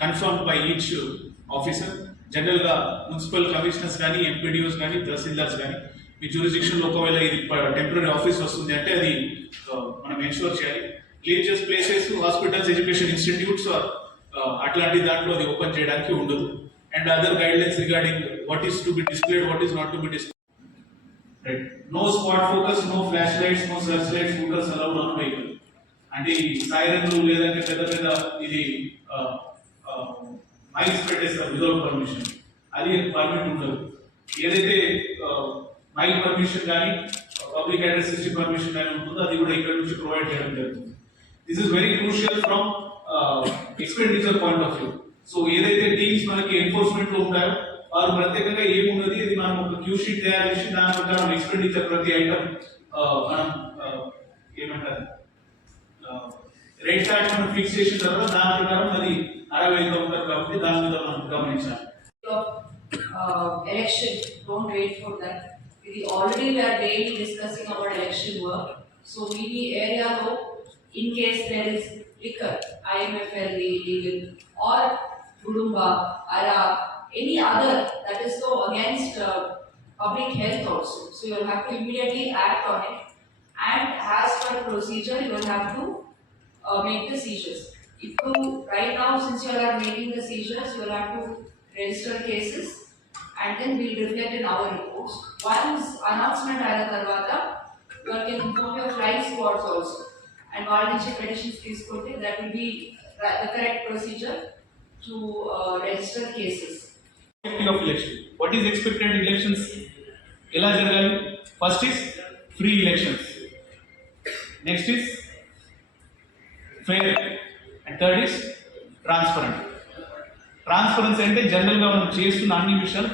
Confirm by each officer జనరల్గా municipal commissioners కానీ MPDOs కానీ తహసీల్దార్స్ కానీ మీ జ్యూరిస్డిక్షన్లో ఒకవేళ ఇది టెంపరీ ఆఫీస్ వస్తుంది అంటే అది మనం ఎన్షూర్ చేయాలి. Religious places hospitals education institutes అట్లాంటి దాంట్లో అది ఓపెన్ చేయడానికి ఉండదు. And other guidelines regarding what is to be displayed what is not to be display right no spot focus no flash lights no search lights focus allowed on vehicle అంటే ఈ సైరన్లు లేదంటే పెద్ద పెద్ద ఇది మైక్స్ పెట్టేస్తారు without permission అది permit ఉండదు. ఏదైతే మైక్ పర్మిషన్ కానీ పబ్లిక్ అడ్రస్ ఇచ్చే పర్మిషన్ కానీ ఉంటుందో అది కూడా ఇక్కడ నుంచి ప్రొవైడ్ చేయడం జరుగుతుంది. This is very crucial from expenditure point of view so ఏదైతే టీమ్స్ మనకి ఎన్ఫోర్స్మెంట్లో ఉంటాయో వారు ప్రత్యేకంగా ఏమున్నది అది మనం ఒక క్యూ షీట్ తయారు చేసి దాని ప్రకారం ఎక్స్పెండిచర్ ప్రతి ఐటమ్ మనం రేట్ చార్ట్ మనం ఫిక్స్ చేసిన తర్వాత దాని ప్రకారం అది అరవై ఐదు ఉంటారు కాబట్టి దాని మీద మనం గమనించాలి of uh, election, don't wait for that. We already we are daily discussing about election work. So we the area though, in case there is liquor, IMFL illegal or Gudumba, Ara, any other that is so against uh, public health also. So you will have to immediately act on it. And as per procedure, you will have to uh, make the seizures. If you, right now, since you are making the seizures, you will have to register cases and then we'll reflect in our reports. Once announcement అయిన తర్వాత, you can inform your flying squads also. And వాళ్ళ నుంచి petitions తీసుకుంటే, that will be ra- the correct procedure to uh, register cases. Of election what is expected elections ఎలా జరగాలి first is free elections next is fair and third is transparent transparency అంటే జనరల్గా మనం చేస్తున్న అన్ని విషయాలు